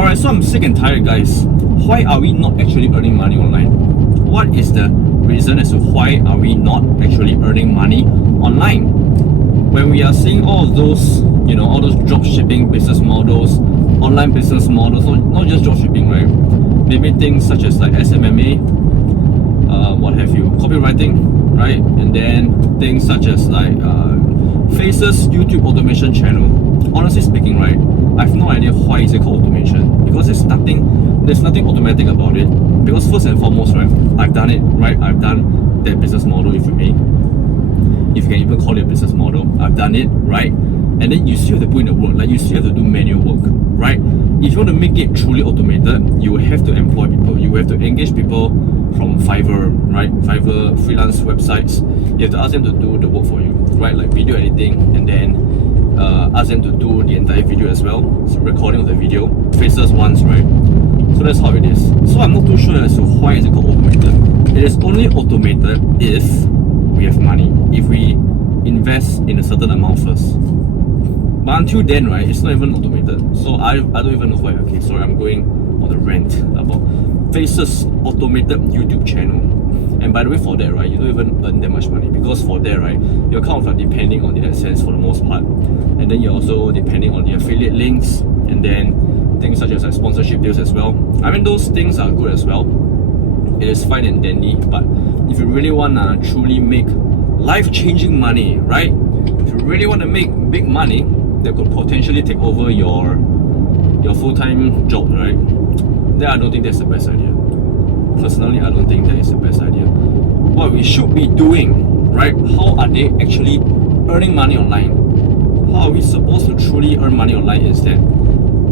Alright, so I'm sick and tired, guys. Why are we not actually earning money online? What is the reason as to why are we not actually earning money online? When we are seeing all of those, all those drop shipping business models, online business models, not just drop shipping, right? Maybe things such as like SMMA, what have you, copywriting, right? And then things such as like Faces YouTube automation channel. Honestly speaking, right, I have no idea why is it called automation, because there's nothing automatic about it. Because first and foremost, right, I've done it, right? I've done that business model, if you can even call it a business model. I've done it, right? And then you still have to put in the work, like you still have to do manual work, right? If you want to make it truly automated, you have to employ people, you have to engage people from Fiverr, right? Fiverr, freelance websites. You have to ask them to do the work for you, right? Like video editing, and then ask them to do the entire video as well, so recording of the video, Faces once, right? So that's how it is. So I'm not too sure as to why is it called automated. It is only automated if we have money, if we invest in a certain amount first. But until then, right, it's not even automated. So I don't even know why. Okay, sorry, I'm going on a rant about Faces automated YouTube channel. And by the way, for that, right, you don't even earn that much money, because for that, right, you're kind of like depending on the AdSense for the most part, and then you're also depending on the affiliate links, and then things such as like sponsorship deals as well. I mean, those things are good as well. It is fine and dandy, but if you really wanna truly make life-changing money, right? If you really want to make big money that could potentially take over your full-time job, right? Then I don't think that's the best idea. Personally, I don't think that is the best idea. What we should be doing, right? How are they actually earning money online? How are we supposed to truly earn money online instead?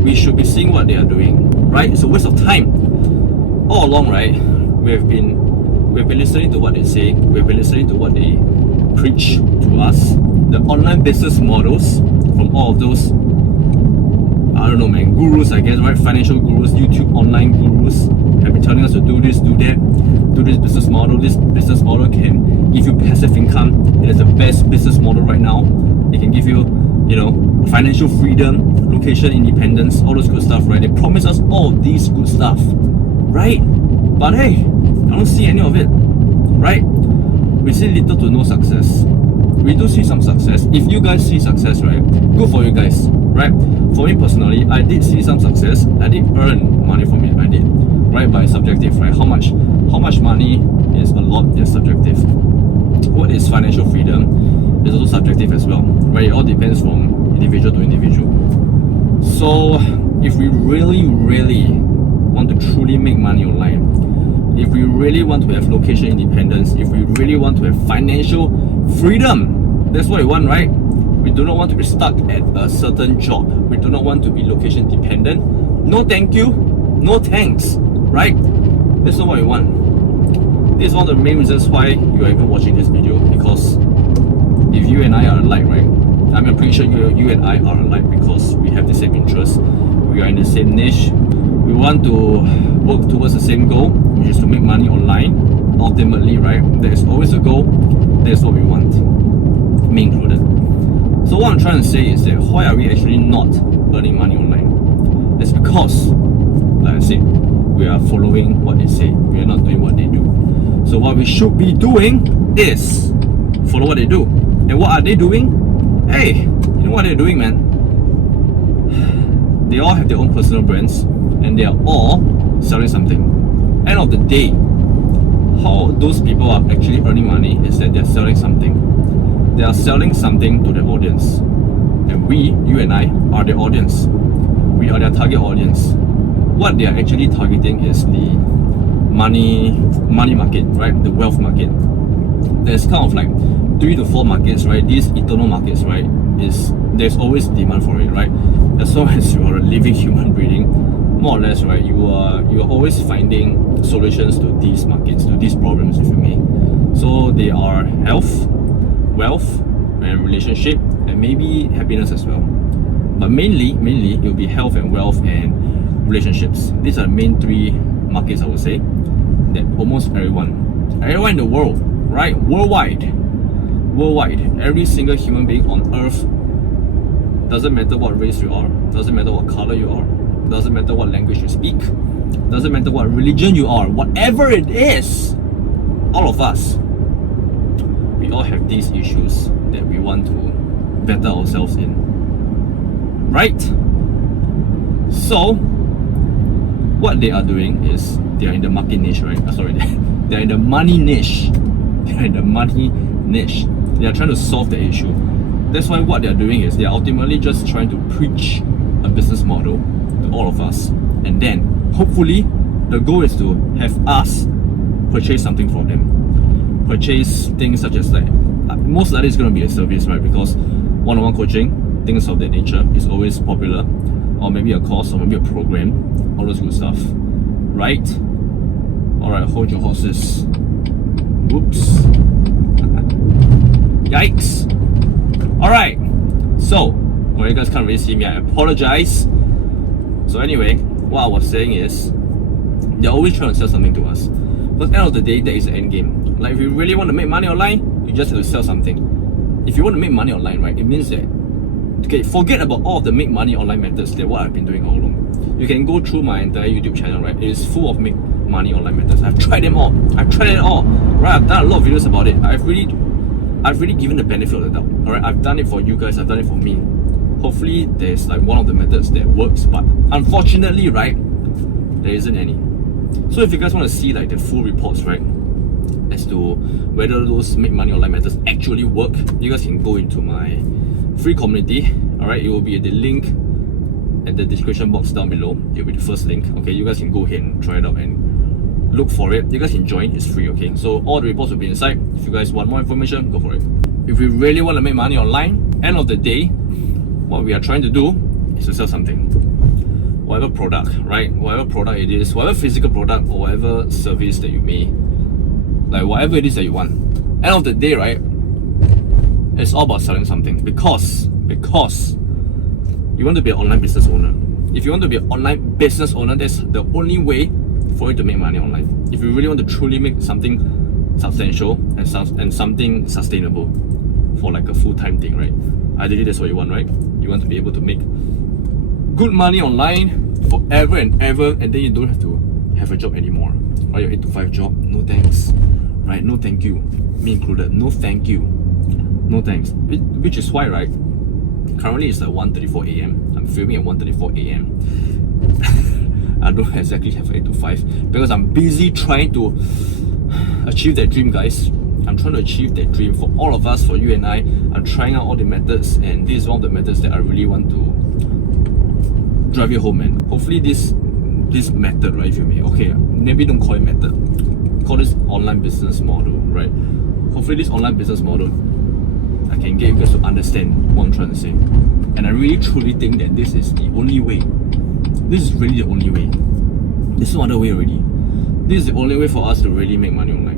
We should be seeing what they are doing, right? It's a waste of time. All along, right? We've been listening to what they say. We've been listening to what they preach to us. The online business models from all of those, I don't know, man, gurus, I guess, right? Financial gurus, YouTube online gurus have been telling us to do this, do that, do this business model. This business model can give you passive income. It is the best business model right now. It can give you, financial freedom, location independence, all those good stuff, right? They promise us all these good stuff, right? But hey, I don't see any of it, right? We see little to no success. We do see some success. If you guys see success, right, good for you guys, right? For me personally, I did see some success. I did earn money from it. I did, right? But it's subjective, right? How much money is a lot? Is subjective. What is financial freedom is also subjective as well, right? It all depends from individual to individual. So if we really want to truly make money online, if we really want to have location independence, if we really want to have financial freedom, that's what we want, right? We do not want to be stuck at a certain job. We do not want to be location dependent. No thank you, no thanks, right? That's not what we want. This is one of the main reasons why you are even watching this video, because if you and I are alike, right? I'm pretty sure you and I are alike because we have the same interests. We are in the same niche. We want to work towards the same goal, which is to make money online. Ultimately, right? There is always a goal. That is what we want, me included. So what I'm trying to say is that why are we actually not earning money online? It's because, like I said, we are following what they say. We are not doing what they do. So what we should be doing is follow what they do. And what are they doing? Hey, you know what they're doing, man? They all have their own personal brands, and they are all selling something. End of the day, how those people are actually earning money is that they're selling something. They are selling something to their audience. And we, you and I, are their audience. We are their target audience. What they are actually targeting is the money market, right? The wealth market. There's kind of like 3 to 4 markets, right? These eternal markets, right? There's always demand for it, right? As long as you are a living human being, more or less, right? You are always finding solutions to these markets, to these problems, if you may. So they are health, wealth, and relationship, and maybe happiness as well. But mainly it will be health and wealth and relationships. These are the main 3 markets, I would say, that almost everyone in the world, right? Worldwide, every single human being on earth, doesn't matter what race you are, doesn't matter what color you are, doesn't matter what language you speak, doesn't matter what religion you are, whatever it is, all of us, we all have these issues that we want to better ourselves in, right? So what they are doing is they are in the market niche, right? They are in the money niche. They are in the money niche. They are trying to solve the issue. That's why what they are doing is they are ultimately just trying to preach a business model to all of us, and then hopefully the goal is to have us purchase something from them. Purchase things such as, like, most likely it's going to be a service, right? Because one-on-one coaching, things of that nature is always popular, or maybe a course, or maybe a program, all those good stuff, right? Alright, hold your horses. Whoops. Yikes. Alright, so well, you guys can't really see me, I apologize. So anyway, what I was saying is they're always trying to sell something to us, but at the end of the day, there is an end game. Like, if you really want to make money online, you just have to sell something. If you want to make money online, right, it means that, okay, forget about all of the make money online methods that what I've been doing all along. You can go through my entire YouTube channel, right? It is full of make money online methods. I've tried them all. Right? I've done a lot of videos about it. I've really given the benefit of the doubt. Alright, I've done it for you guys, I've done it for me. Hopefully there's like one of the methods that works, but unfortunately, right, there isn't any. So if you guys want to see like the full reports, right, as to whether those make money online methods actually work, you guys can go into my free community. Alright, it will be the link at the description box down below. It will be the first link. Okay, you guys can go ahead and try it out and look for it. You guys can join, it's free. Okay, so all the reports will be inside. If you guys want more information, go for it. If we really want to make money online, end of the day, what we are trying to do is to sell something. Whatever product, right? Whatever product it is, whatever physical product or whatever service that you may, like whatever it is that you want. End of the day, right, it's all about selling something, because you want to be an online business owner. If you want to be an online business owner, that's the only way for you to make money online. If you really want to truly make something substantial and something sustainable for like a full-time thing, right? Ideally, that's what you want, right? You want to be able to make good money online forever and ever, and then you don't have to have a job anymore. Right? Your 8 to 5 job, no thanks. Right? No thank you. Me included. No thank you. No thanks. Which is why, right? Currently it's like 1:34 AM. I'm filming at 1:34 AM. I don't exactly have 8 to 5 because I'm busy trying to achieve that dream, guys. I'm trying to achieve that dream for all of us, for you and I. I'm trying out all the methods, and this is one of the methods that I really want to drive you home, man. Hopefully this method, right, if you may, okay, maybe don't call it method, call this online business model, right? Hopefully this online business model, I can get you guys to understand what I'm trying to say. And I really truly think that this is the only way. This is really the only way. There's no other way already. This is the only way for us to really make money online.